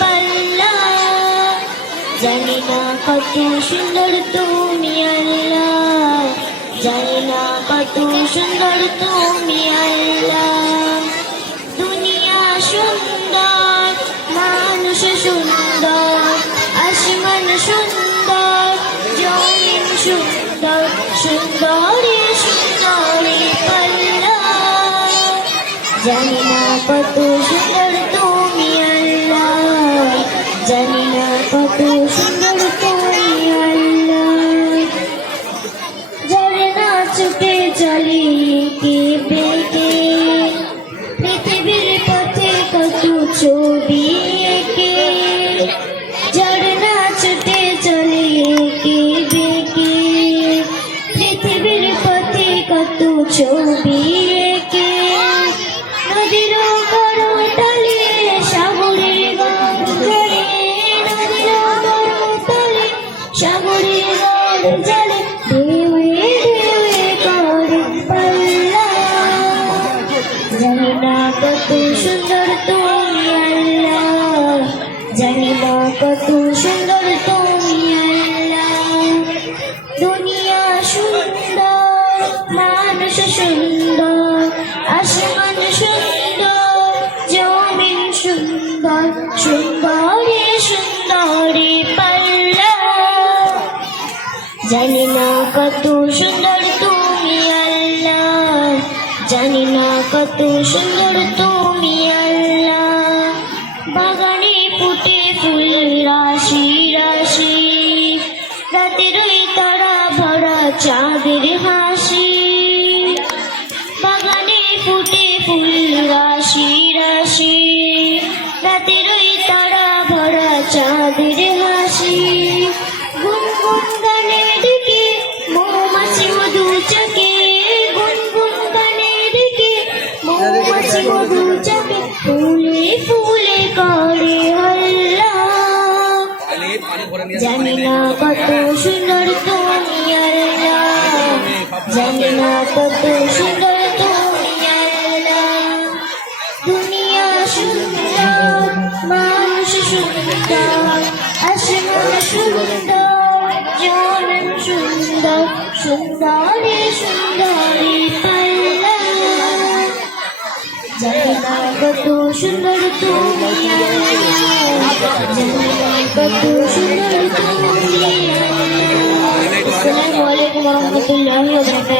পাল্লা, জানি না কত সুন্দর তুমি আল্লাহ, জানি না কত সুন্দর তুমি আল্লাহ। দুনিয়া সুন্দর, মানুষ সুন্দর, আসমান সুন্দর, জমিন সুন্দর, সুন্দরী সুন্দরী পাল্লা, জানি না কত সুন্দর তুমি আল্লাহ, জানি না কত সুন্দর তুমি আল্লাহ। ঝরনা ছুটে চলি কে বেঁকে, পৃথিবীর পথে কত ছবি এঁকে, ঝরনা ছুটে চলি কে বেঁকে, পৃথিবীর পথে কত ছবি এঁকে, নদীর করতলে সাগরের গান জলে, নদীর করতলে সাগরের গান জলে, ঢেউয়ে ঢেউয়ে করে পাল্লা, জানি না কত সুন্দর তুমি আল্লাহ, জানি না কত সুন্দর তুমি আল্লাহ। দুনিয়া সুন্দর, মানুষ সুন্দর, আসমান সুন্দর, জমিন সুন্দর, সুন্দরী সুন্দরী পাল্লা, জানি না কত সুন্দর তুমি আল্লাহ, জানি না কত সুন্দর তুমি আল্লাহ। বাগানে ফুটে ফুল রাশি রাশি, রাতের ওই তারা ভরা চাঁদের হাসি, বাগানে ফুটে ফুল রাশি রাশি, রাতের ওই তারা ভরা চাঁদের হাসি, গুনগুন গানে ডেকে মৌমাছি মধু চাকে, গুনগুন গানে ডেকে মৌমাছি মধু চাকে, ফুলে ফুলে করে হল্লা, জানি না কত সুন্দর তুমি আল্লাহ, জানি না কত সুন্দর তুমি আল্লাহ। দুনিয়া সুন্দর, মানুষ সুন্দর, আসমান সুন্দর, জমিন সুন্দর, সুন্দরী সুন্দরী পাল্লা, জানি না কত সুন্দর তুমি আল্লাহ, জানি না কত সুন্দর তুমি আল্লাহ। আসসালামু আলাইকুম ওয়া রাহমাতুল্লাহি ওয়া বারাকাতুহু।